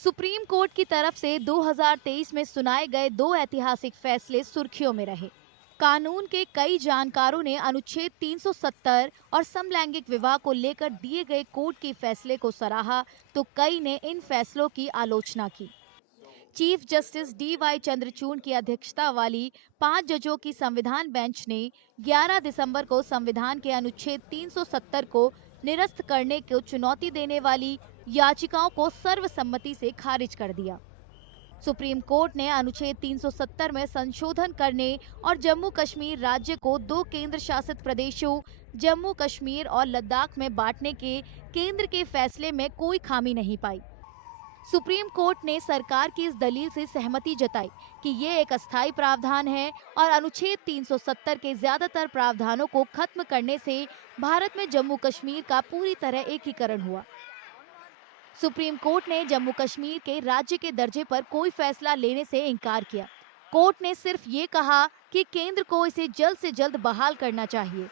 Supreme court की तरफ से 2023 में सुनाए गए दो ऐतिहासिक फैसले सुर्खियों में रहे। कानून के कई जानकारों ने अनुच्छेद 370 और समलैंगिक विवाह को लेकर दिए गए कोर्ट के फैसले को सराहा, तो कई ने इन फैसलों की आलोचना की। Chief justice D.Y.. चंद्रचूड़ की अध्यक्षता वाली 5 जजों की संविधान बेंच ने 11 दिसंबर को संविधान के अनुच्छेद 370 को निरस्त करने को चुनौती देने वाली याचिकाओं को सर्वसम्मति से खारिज कर दिया। सुप्रीम कोर्ट ने अनुच्छेद 370 में संशोधन करने और जम्मू कश्मीर राज्य को 2 केंद्र शासित प्रदेशों जम्मू कश्मीर और लद्दाख में बांटने के केंद्र के फैसले में कोई खामी नहीं पाई। सुप्रीम कोर्ट ने सरकार की इस दलील से सहमति जताई कि ये एक अस्थायी प्रावधान है और अनुच्छेद 370 के ज्यादातर प्रावधानों को खत्म करने से भारत में जम्मू कश्मीर का पूरी तरह एकीकरण हुआ। सुप्रीम कोर्ट ने जम्मू कश्मीर के राज्य के दर्जे पर कोई फैसला लेने से इनकार किया। कोर्ट ने सिर्फ ये कहा कि केंद्र को इसे जल्द से जल्द बहाल करना चाहिए।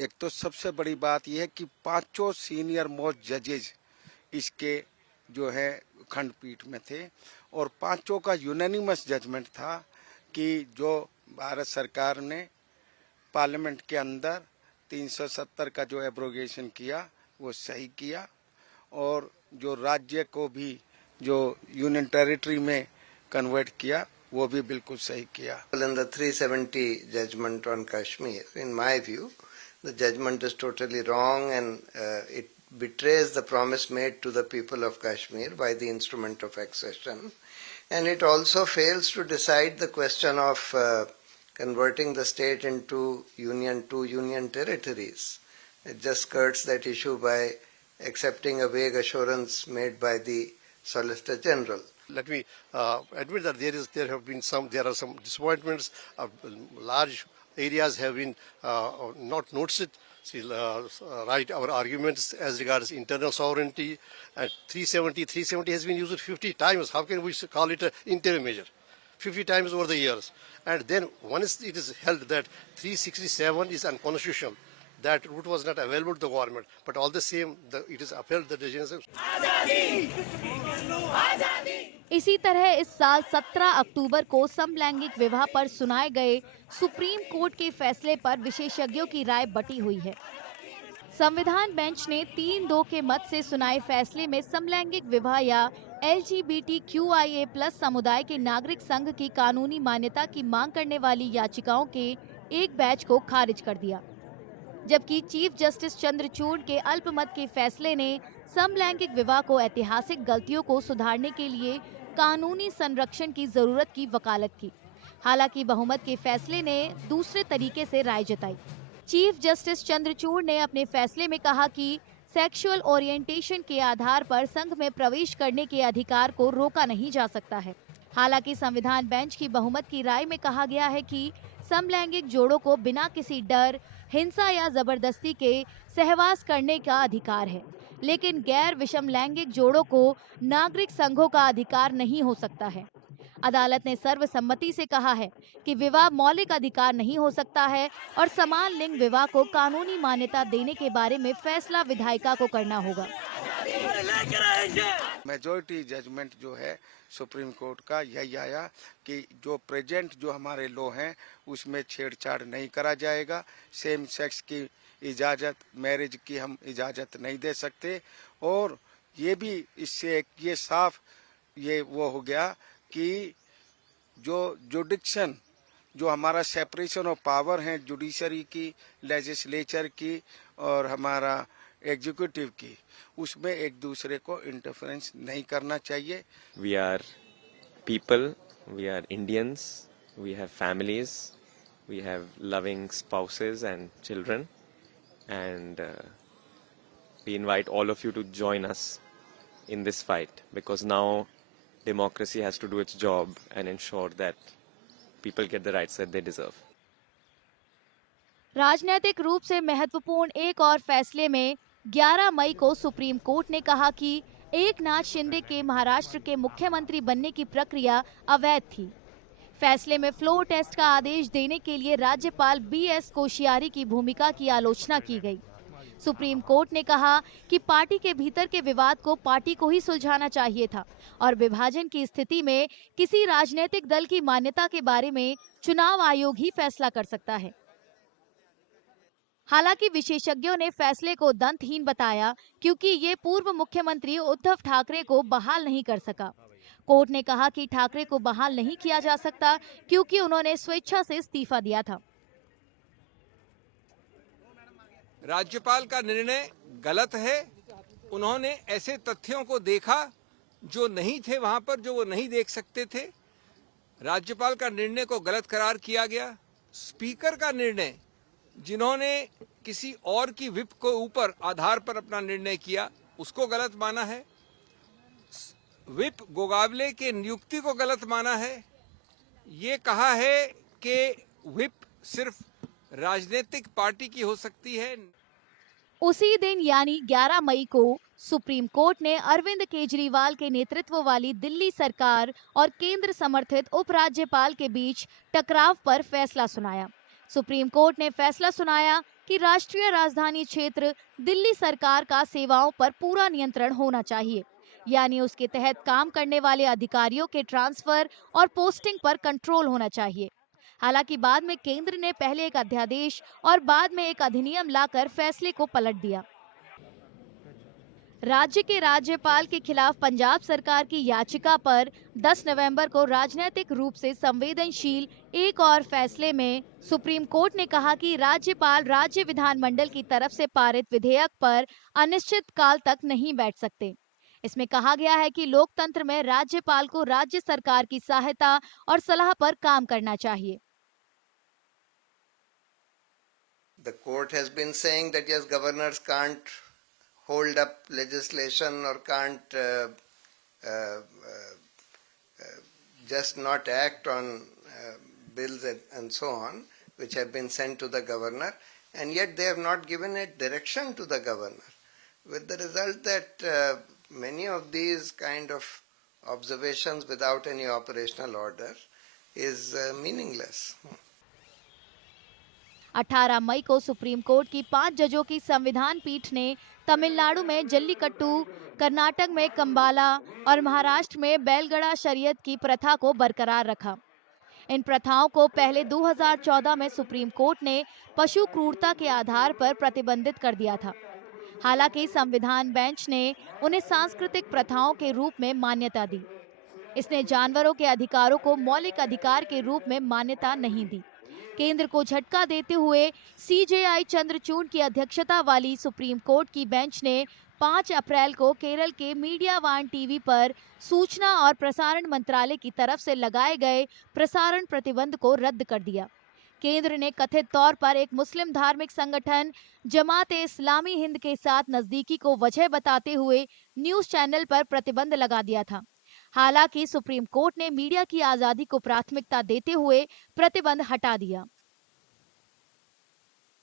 एक तो सबसे बड़ी बात यह है कि 5 सीनियर मोस्ट जजेज इसके जो है खंडपीठ में थे और 5 का यूनानिमस जजमेंट था कि जो भारत सरकार ने पार्लियामेंट के अंदर 370 का जो एब्रोगेशन किया वो सही किया और जो राज्य को भी जो यूनियन टेरिटरी में कन्वर्ट किया वो भी बिल्कुल सही किया। In the 370 judgment on Kashmir, in my view, the judgment is totally wrong and it betrays the promise made to the people of Kashmir by the instrument of accession, and it also fails to decide the question of converting the state into union territories. It just skirts that issue by accepting a vague assurance made by the Solicitor General. Let me admit that there are some disappointments. Large areas have been not noticed. Right, our arguments as regards internal sovereignty at 370 has been used 50 times. How can we call it an interim measure? 50 times over the years. And then once it is held that 367 is unconstitutional, that route was not available to the government, but all the same, it is upheld the decision. इसी तरह इस साल 17 अक्टूबर को समलैंगिक विवाह पर सुनाए गए सुप्रीम कोर्ट के फैसले पर विशेषज्ञों की राय बटी हुई है। संविधान बेंच ने 3-2 के मत से सुनाए फैसले में समलैंगिक विवाह या LGBTQIA+ समुदाय के नागरिक संघ की कानूनी मान्यता की मांग करने वाली याचिकाओं के एक बैच को खारिज कर दिया, जबकि चीफ जस्टिस चंद्रचूड़ के अल्पमत के फैसले ने समलैंगिक विवाह को ऐतिहासिक गलतियों को सुधारने के लिए कानूनी संरक्षण की जरूरत की वकालत की। हालांकि बहुमत के फैसले ने दूसरे तरीके से राय जताई। चीफ जस्टिस चंद्रचूड़ ने अपने फैसले में कहा कि सेक्सुअल ओरिएंटेशन के आधार पर संघ में प्रवेश करने के अधिकार को रोका नहीं जा सकता है। हालांकि संविधान बेंच की बहुमत की राय में कहा गया है कि समलैंगिक जोड़ों को बिना किसी डर, हिंसा या जबरदस्ती के सहवास करने का अधिकार है, लेकिन गैर विषम लैंगिक जोड़ों को नागरिक संघों का अधिकार नहीं हो सकता है। अदालत ने सर्वसम्मति से कहा है कि विवाह मौलिक अधिकार नहीं हो सकता है और समान लिंग विवाह को कानूनी मान्यता देने के बारे में फैसला विधायिका को करना होगा। मेजॉरिटी जजमेंट जो है सुप्रीम कोर्ट का यही आया कि जो प्रेजेंट जो हमारे लॉ हैं उसमें छेड़छाड़ नहीं करा जाएगा। सेम सेक्स की इजाज़त, मैरिज की हम इजाज़त नहीं दे सकते और ये भी इससे ये साफ ये वो हो गया कि जो जुडिक्शन जो हमारा सेपरेशन ऑफ पावर है जुडिशरी की, लेजिस्लेचर की और हमारा एग्जीक्यूटिव की, उसमें एक दूसरे को इंटरफेरेंस नहीं करना चाहिए। We are people, we are Indians, we have families, we have loving spouses and children, and we invite all of you to join us in this fight, because now democracy has to do its job and ensure that people get the rights that they deserve. राजनीतिक रूप से महत्वपूर्ण एक और फैसले में 11 मई को supreme court ने कहा कि एकनाथ शिंदे के महाराष्ट्र के मुख्यमंत्री बनने की प्रक्रिया अवैध थी। फैसले में फ्लोर टेस्ट का आदेश देने के लिए राज्यपाल BS कोश्यारी की भूमिका की आलोचना की गई। सुप्रीम कोर्ट ने कहा कि पार्टी के भीतर के विवाद को पार्टी को ही सुलझाना चाहिए था और विभाजन की स्थिति में किसी राजनीतिक दल की मान्यता के बारे में चुनाव आयोग ही फैसला कर सकता है। हालांकि विशेषज्ञों ने फैसले को दंतहीन बताया क्योंकि ये पूर्व मुख्यमंत्री उद्धव ठाकरे को बहाल नहीं कर सका। कोर्ट ने कहा कि ठाकरे को बहाल नहीं किया जा सकता क्योंकि उन्होंने स्वेच्छा से इस्तीफा दिया था। राज्यपाल का निर्णय गलत है। उन्होंने ऐसे तथ्यों को देखा जो नहीं थे वहां पर, जो वो नहीं देख सकते थे। राज्यपाल का निर्णय को गलत करार किया गया। स्पीकर का निर्णय, जिन्होंने किसी और की विप को ऊपर आधार पर अपना निर्णय किया, उसको गलत माना है। विप गोगावले के नियुक्ति को गलत माना है। ये कहा है कि विप सिर्फ राजनीतिक पार्टी की हो सकती है। उसी दिन यानी 11 मई को सुप्रीम कोर्ट ने अरविंद केजरीवाल के नेतृत्व वाली दिल्ली सरकार और केंद्र समर्थित उपराज्यपाल के बीच टकराव पर फैसला सुनाया। सुप्रीम कोर्ट ने फैसला सुनाया कि राष्ट्रीय राजधानी क्षेत्र दिल्ली सरकार का सेवाओं पर पूरा नियंत्रण होना चाहिए, यानी उसके तहत काम करने वाले अधिकारियों के ट्रांसफर और पोस्टिंग पर कंट्रोल होना चाहिए। हालांकि बाद में केंद्र ने पहले एक अध्यादेश और बाद में एक अधिनियम लाकर फैसले को पलट दिया। राज्य के राज्यपाल के खिलाफ पंजाब सरकार की याचिका पर 10 नवंबर को राजनीतिक रूप से संवेदनशील एक और फैसले में सुप्रीम कोर्ट ने कहा कि राज्यपाल राज्य विधानमंडल की तरफ से पारित विधेयक पर अनिश्चित काल तक नहीं बैठ सकते। इसमें कहा गया है कि लोकतंत्र में राज्यपाल को राज्य सरकार की सहायता और सलाह पर काम करना चाहिए। The court has been saying that yes, governors can't hold up legislation or can't just not act on bills and so on, which have been sent to the governor, and yet they have not given a direction to the governor, with the result that many of these kind of observations without any operational order is meaningless. 18 मई को supreme court की 5 जजों की संविधान पीठ ने तमिलनाडु में जल्लीकट्टू, कर्नाटक में कंबाला और महाराष्ट्र में बैलगड़ा शरीयत की प्रथा को बरकरार रखा। इन प्रथाओं को पहले 2014 में सुप्रीम कोर्ट ने पशु क्रूरता के आधार पर प्रतिबंधित कर दिया था। हालांकि संविधान बेंच ने उन्हें सांस्कृतिक प्रथाओं के रूप में मान्यता दी। इसने जानवरों के अधिकारों को मौलिक अधिकार के रूप में मान्यता नहीं दी। केंद्र को झटका देते हुए सीजेआई चंद्रचूड़ की अध्यक्षता वाली सुप्रीम कोर्ट की बेंच ने 5 अप्रैल को केरल के मीडिया वन टीवी पर सूचना और प्रसारण मंत्रालय की तरफ से लगाए गए प्रसारण प्रतिबंध को रद्द कर दिया। केंद्र ने कथित तौर पर एक मुस्लिम धार्मिक संगठन जमात-ए-इस्लामी हिंद के साथ नजदीकी को वजह बताते हुए न्यूज चैनल पर प्रतिबंध लगा दिया था। हालांकि सुप्रीम कोर्ट ने मीडिया की आजादी को प्राथमिकता देते हुए प्रतिबंध हटा दिया।